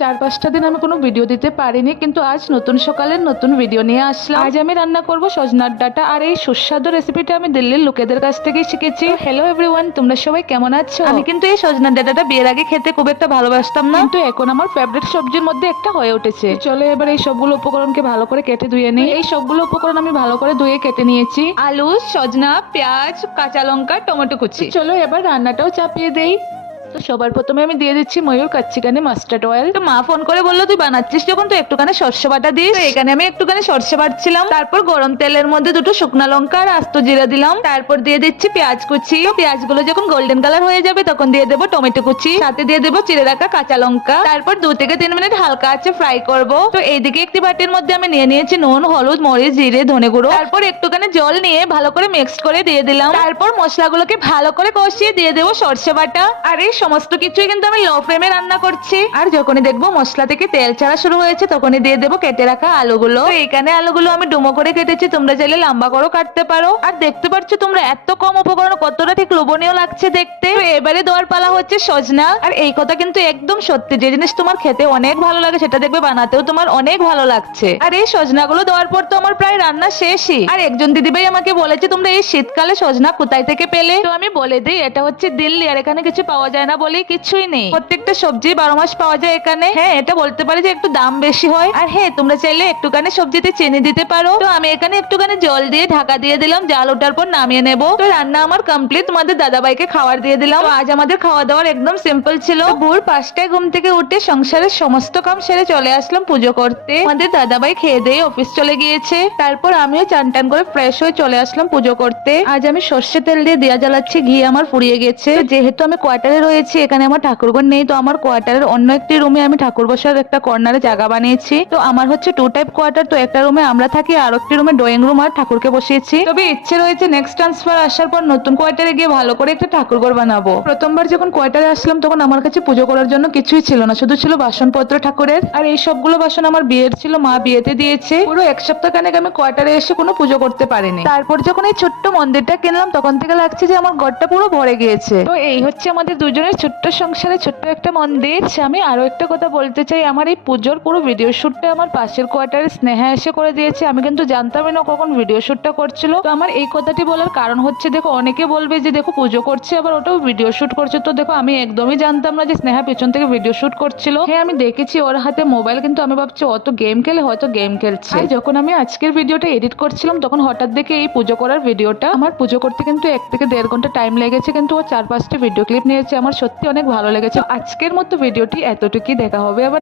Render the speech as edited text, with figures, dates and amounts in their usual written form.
4-5টা দিন আমি কোনো ভিডিও দিতে পারিনি, কিন্তু আজ নতুন সকালের নতুন ভিডিও নিয়ে আসলাম। আজ আমি রান্না করব সজনার ডাঁটা, আর এই সুস্বাদু রেসিপিটা আমি দিল্লির লোকেদের কাছ থেকেই শিখেছি। হ্যালো এভরিওয়ান, তোমরা সবাই কেমন আছো? আমি কিন্তু এই সজনার ডাঁটাটা বিয়ের আগে খেতে খুব একটা ভালোবাসতাম না, কিন্তু এখন আমার ফেভারিট সবজির মধ্যে একটা হয়ে উঠেছে। চলো এবার এই সবগুলো উপকরণকে ভালো করে কেটে ধুয়ে নিই। এই সবগুলো উপকরণ আমি ভালো করে ধুয়ে কেটে নিয়েছি। আলু, সজনা, পেঁয়াজ, কাঁচা লঙ্কা, টমেটো কুচি। চলো এবার রান্নাটাও চাপিয়ে দেই। তো সবার প্রথমে আমি দিয়ে দিচ্ছি ময়ূর কাচ্চিকানি মাস্টার্ড অয়েল। তো মা ফোন করে বললো তুই বানাচ্ছিস যখন তো একটুখানি সর্ষে বাটা দিস। তো এখানে আমি একটুখানি সর্ষে বাটছিলাম। তারপর গরম তেলের মধ্যে দুটো শুকনো লঙ্কা আর আস্ত জিরা দিলাম। তারপর দিয়ে দিচ্ছি পেঁয়াজ কুচি। পেঁয়াজগুলো যখন গোল্ডেন কালার হয়ে যাবে তখন দিয়ে দেবো টমেটো কুচি, সাথে দিয়ে দেবো চিড়ে রাখা কাঁচা লঙ্কা। তারপর 2 থেকে 3 মিনিট হালকা আছে ফ্রাই করব। তো এইদিকে একটি বাটির মধ্যে আমি নিয়ে নিয়েছি নুন, হলুদ, মরিচ, জিরে, ধনে গুঁড়ো। তারপর একটুখানি জল নিয়ে ভালো করে মিক্স করে দিয়ে দিলাম। তারপর মশলাগুলোকে ভালো করে কষিয়ে দিয়ে দেবো সর্ষে বাটা। আর এই সমস্ত কিছুই কিন্তু আমি লো ফ্লেমে রান্না করছি। আর যখনই দেখবো মশলা থেকে তেল ছাড়া শুরু হয়েছে তখনই দিয়ে দেবো কেটে রাখা আলুগুলো। তো এখানে আলুগুলো আমি ডুমো করে কেটেছি, তোমরা চাইলে লম্বা করে কাটতে পারো। আর দেখতে পাচ্ছ তোমরা এত কম উপকরণ কতটা ঠিক লোভনীয় লাগছে দেখতে। তো এবারে দেওয়ার পালা হচ্ছে সজনা। আর এই কথা কিন্তু একদম সত্যি, যে জিনিস তোমার খেতে অনেক ভালো লাগে সেটা দেখবে বানাতেও তোমার অনেক ভালো লাগছে। আর এই সজনা গুলো দেওয়ার পর তো আমার প্রায় রান্না শেষই। আর একজন দিদিভাই আমাকে বলেছে তোমরা এই শীতকালে সজনা কোথায় থেকে পেলে? তো আমি বলে দিই এটা হচ্ছে দিল্লি, আর এখানে কিছু পাওয়া যায় না বলেই কিছুই নেই। প্রত্যেকটা সবজি 12 মাস পাওয়া যায় এখানে। হ্যাঁ, এটা বলতে পারি যে একটু দাম বেশি হয়। আর হ্যাঁ, তোমরা চাইলে একটুখানি সবজিতে চিনি দিতে পারো। তো আমি এখানে একটুখানি জল দিয়ে ঢাকা দিয়ে দিলাম, জাল ওঠার পর নামিয়ে নেব। তো রান্না আমার কমপ্লিট, তোমাদের দাদাভাইকে খাবার দিয়ে দিলাম। তো আজ আমাদের খাওয়া দাওয়ার একদম সিম্পল ছিল। ভোর 5টায় ঘুম থেকে উঠে সংসারের সমস্ত কাম সেরে চলে আসলাম পুজো করতে। আমাদের দাদাভাই খেয়ে দিয়ে অফিস চলে গিয়েছে। তারপর আমিও চান টান করে ফ্রেশ হয়ে চলে আসলাম পুজো করতে। আজ আমি সর্ষে তেল দিয়ে দিয়া জ্বালাচ্ছি, ঘি আমার ফুরিয়ে গেছে। তো যেহেতু আমি কোয়ার্টারে রয়েছি, এখানে আমার ঠাকুরঘর নেই, তো আমার কোয়ার্টারের অন্য একটি রুমে আমি ঠাকুর বসার একটা কর্নারে জায়গা বানিয়েছি। তো আমার হচ্ছে 2 টাইপ কোয়ার্টার, তো একটা রুমে আমরা থাকি আর একটি রুমে ড্রয়িং রুম আর ঠাকুরকে বসিয়েছি। তবে ইচ্ছে রয়েছে নেক্সট ট্রান্সফার আসার পর নতুন কোয়ার্টারে গিয়ে ভালো করে একটা ঠাকুরঘর বানাবো। প্রথমবার যখন কোয়ার্টারে আসলাম তখন আমার কাছে পুজো করার জন্য কিছুই ছিল না, শুধু ছিল বাসনপত্র ঠাকুরের। আর এই সবগুলো বাসন আমার বিয়ের ছিল, মা বিয়েতে দিয়েছে। পুরো 1 সপ্তাহ খানেক আমি কোয়ার্টারে এসে কোনো পুজো করতে পারিনি। তারপর যখন এই ছোট্ট মন্দিরটা কিনলাম তখন থেকে লাগছে যে আমার ঘরটা পুরো ভরে গিয়েছে। তো এই হচ্ছে আমাদের দুজনের ছোট্ট সংসারে ছোট্ট একটা মন্দির। আমি আরো একটা কথা বলতে চাই, আমার এই পুজোর পুরো ভিডিও শুটটা আমার পাশের কোয়ার্টারে স্নেহা এসে করে দিয়েছে। আমি কিন্তু জানতামই না কখন ভিডিও শুটটা করছিল। তো আমার এই কথাটি বলার কারণ হচ্ছে, দেখো অনেকে বলবে যে দেখো পুজো করছে আবার ওটাও ভিডিও শুট করছে। তো দেখো আমি একদমই জানতাম না যে স্নেহা পেছন থেকে ভিডিও শুট করছিল। হ্যাঁ, আমি দেখেছি ওর হাতে মোবাইল, কিন্তু আমি ভাবছি অত গেম খেলে হয়তো গেম খেলছে। আর যখন আমি আজকের ভিডিওটা এডিট করছিলাম তখন হঠাৎ দেখে এই পুজো করার ভিডিওটা। আমার পুজো করতে কিন্তু 1 থেকে 1.5 ঘন্টা টাইম লেগেছে, কিন্তু ও 4-5টি ভিডিও ক্লিপ নিয়েছে। আমার সত্যি অনেক ভালো লেগেছে। আজকের মতো ভিডিওটি এতটুকুই, দেখা হবে আবার